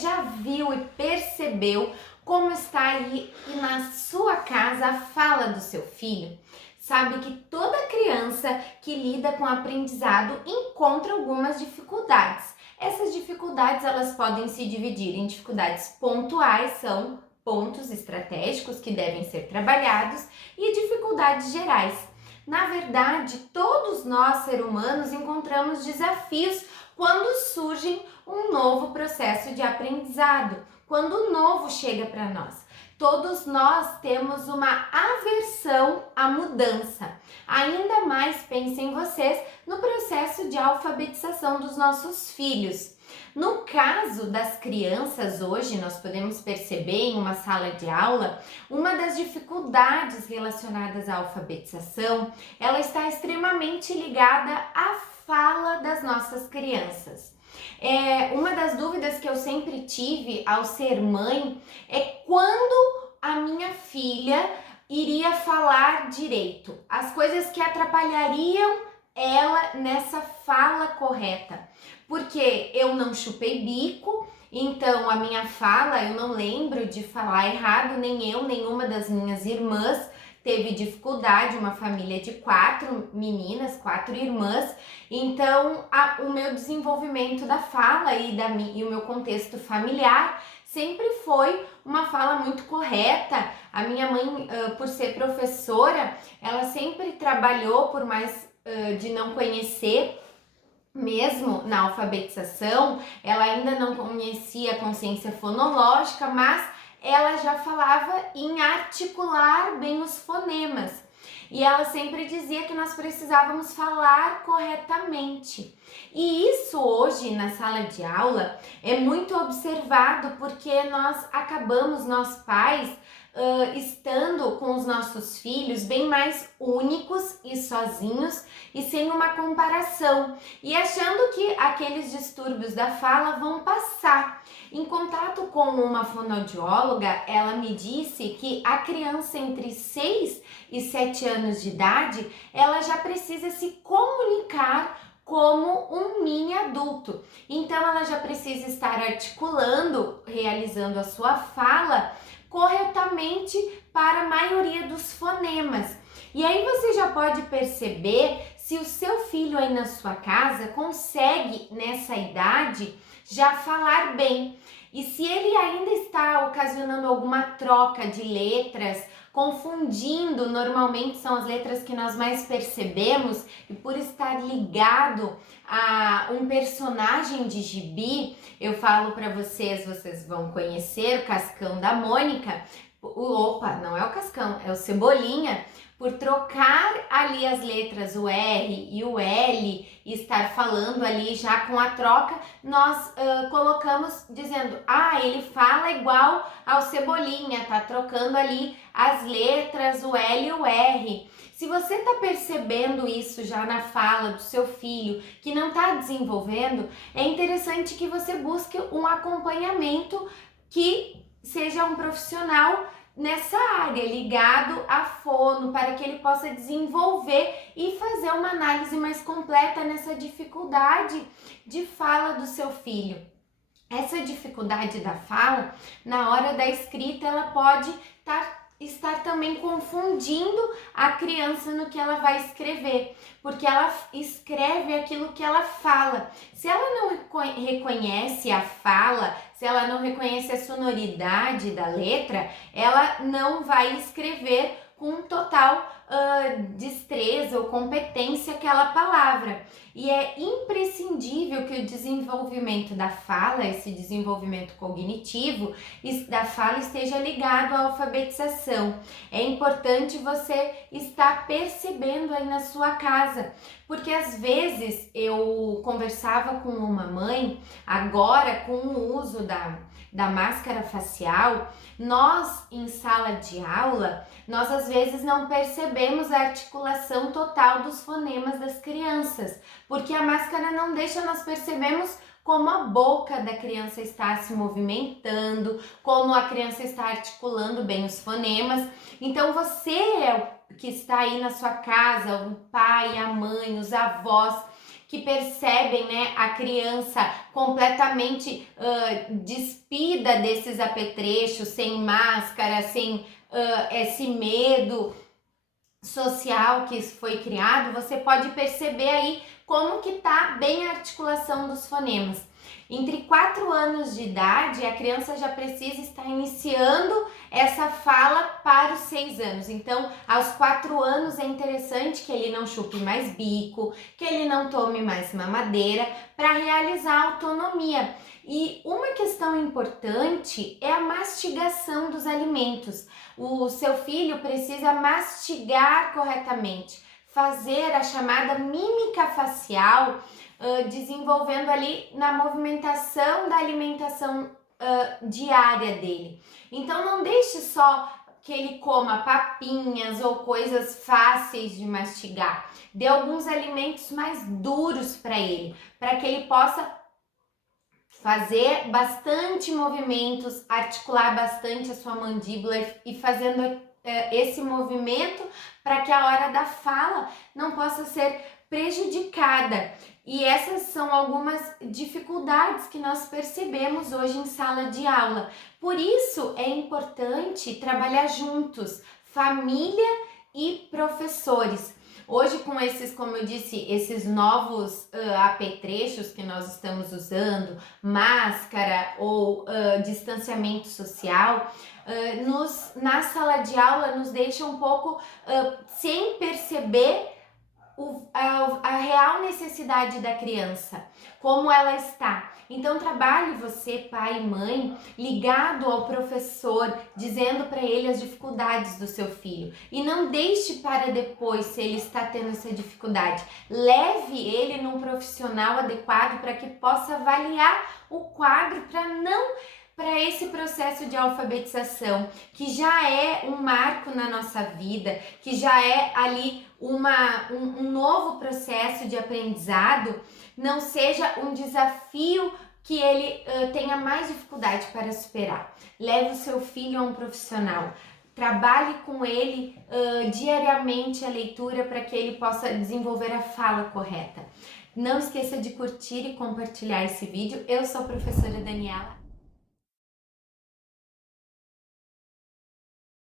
já viu e percebeu como está aí na sua casa a fala do seu filho? Sabe que toda criança que lida com aprendizado encontra algumas dificuldades. Essas dificuldades elas podem se dividir em dificuldades pontuais, são pontos estratégicos que devem ser trabalhados, e dificuldades gerais. Na verdade, todos nós, seres humanos, encontramos desafios quando surge um novo processo de aprendizado, quando o novo chega para nós. Todos nós temos uma aversão à mudança. Ainda mais pensem vocês no processo de alfabetização dos nossos filhos. No caso das crianças hoje, nós podemos perceber em uma sala de aula, uma das dificuldades relacionadas à alfabetização, ela está extremamente ligada à fala das nossas crianças. Uma das dúvidas que eu sempre tive ao ser mãe é quando a minha filha iria falar direito, as coisas que atrapalhariam ela nessa fala correta, porque eu não chupei bico, então a minha fala eu não lembro de falar errado, nem eu, nenhuma das minhas irmãs teve dificuldade, uma família de 4 meninas, 4 irmãs, então o meu desenvolvimento da fala e o meu contexto familiar sempre foi uma fala muito correta. A minha mãe, por ser professora, ela sempre trabalhou, por mais de não conhecer, mesmo na alfabetização, ela ainda não conhecia a consciência fonológica, mas ela já falava em articular bem os fonemas. E ela sempre dizia que nós precisávamos falar corretamente. E isso hoje na sala de aula é muito observado porque nós pais, estando com os nossos filhos bem mais únicos e sozinhos e sem uma comparação e achando que aqueles distúrbios da fala vão passar. Em contato com uma fonoaudióloga, ela me disse que a criança entre 6 e 7 anos de idade, ela já precisa se comunicar como um mini adulto. Então ela já precisa estar articulando, realizando a sua fala corretamente para a maioria dos fonemas. E aí você já pode perceber se o seu filho aí na sua casa consegue nessa idade já falar bem. E se ele ainda está ocasionando alguma troca de letras, confundindo, normalmente são as letras que nós mais percebemos, e por estar ligado a um personagem de gibi, eu falo para vocês vão conhecer o Cascão da Mônica. Não é o Cascão, é o Cebolinha. Por trocar ali as letras, o R e o L, e estar falando ali já com a troca, nós colocamos dizendo, ele fala igual ao Cebolinha, tá trocando ali as letras, o L e o R. Se você tá percebendo isso já na fala do seu filho, que não tá desenvolvendo, é interessante que você busque um acompanhamento que seja um profissional nessa área, ligado à fono, para que ele possa desenvolver e fazer uma análise mais completa nessa dificuldade de fala do seu filho. Essa dificuldade da fala, na hora da escrita, ela pode estar também confundindo a criança no que ela vai escrever, porque ela escreve aquilo que ela fala. Se ela não reconhece a fala, se ela não reconhece a sonoridade da letra, ela não vai escrever com total destreza ou competência aquela palavra. E é imprescindível que o desenvolvimento da fala, esse desenvolvimento cognitivo da fala esteja ligado à alfabetização. É importante você estar percebendo aí na sua casa, porque às vezes eu conversava com uma mãe, agora com o uso da máscara facial, nós em sala de aula, nós às vezes não percebemos a articulação total dos fonemas das crianças, porque a máscara não deixa nós percebermos como a boca da criança está se movimentando, como a criança está articulando bem os fonemas. Então você que está aí na sua casa, o pai, a mãe, os avós, que percebem, né, a criança completamente despida desses apetrechos, sem máscara, sem esse medo social que foi criado, você pode perceber aí como que tá bem a articulação dos fonemas. Entre 4 anos de idade, a criança já precisa estar iniciando essa fala para os 6 anos. Então, aos 4 anos é interessante que ele não chupe mais bico, que ele não tome mais mamadeira para realizar a autonomia. E uma questão importante é a mastigação dos alimentos. O seu filho precisa mastigar corretamente, fazer a chamada mímica facial, desenvolvendo ali na movimentação da alimentação diária dele. Então não deixe só que ele coma papinhas ou coisas fáceis de mastigar. Dê alguns alimentos mais duros para ele, para que ele possa fazer bastante movimentos, articular bastante a sua mandíbula e fazendo esse movimento para que a hora da fala não possa ser prejudicada. E essas são algumas dificuldades que nós percebemos hoje em sala de aula. Por isso é importante trabalhar juntos, família e professores. Hoje, com esses, como eu disse, esses novos apetrechos que nós estamos usando, máscara ou distanciamento social, na sala de aula nos deixa um pouco sem perceber a real necessidade da criança, como ela está. Então trabalhe você, pai e mãe, ligado ao professor, dizendo para ele as dificuldades do seu filho. E não deixe para depois se ele está tendo essa dificuldade. Leve ele num profissional adequado para que possa avaliar o quadro para esse processo de alfabetização, que já é um marco na nossa vida, que já é ali um novo processo de aprendizado, não seja um desafio que ele tenha mais dificuldade para superar. Leve o seu filho a um profissional, trabalhe com ele diariamente a leitura para que ele possa desenvolver a fala correta. Não esqueça de curtir e compartilhar esse vídeo. Eu sou a professora Daniela.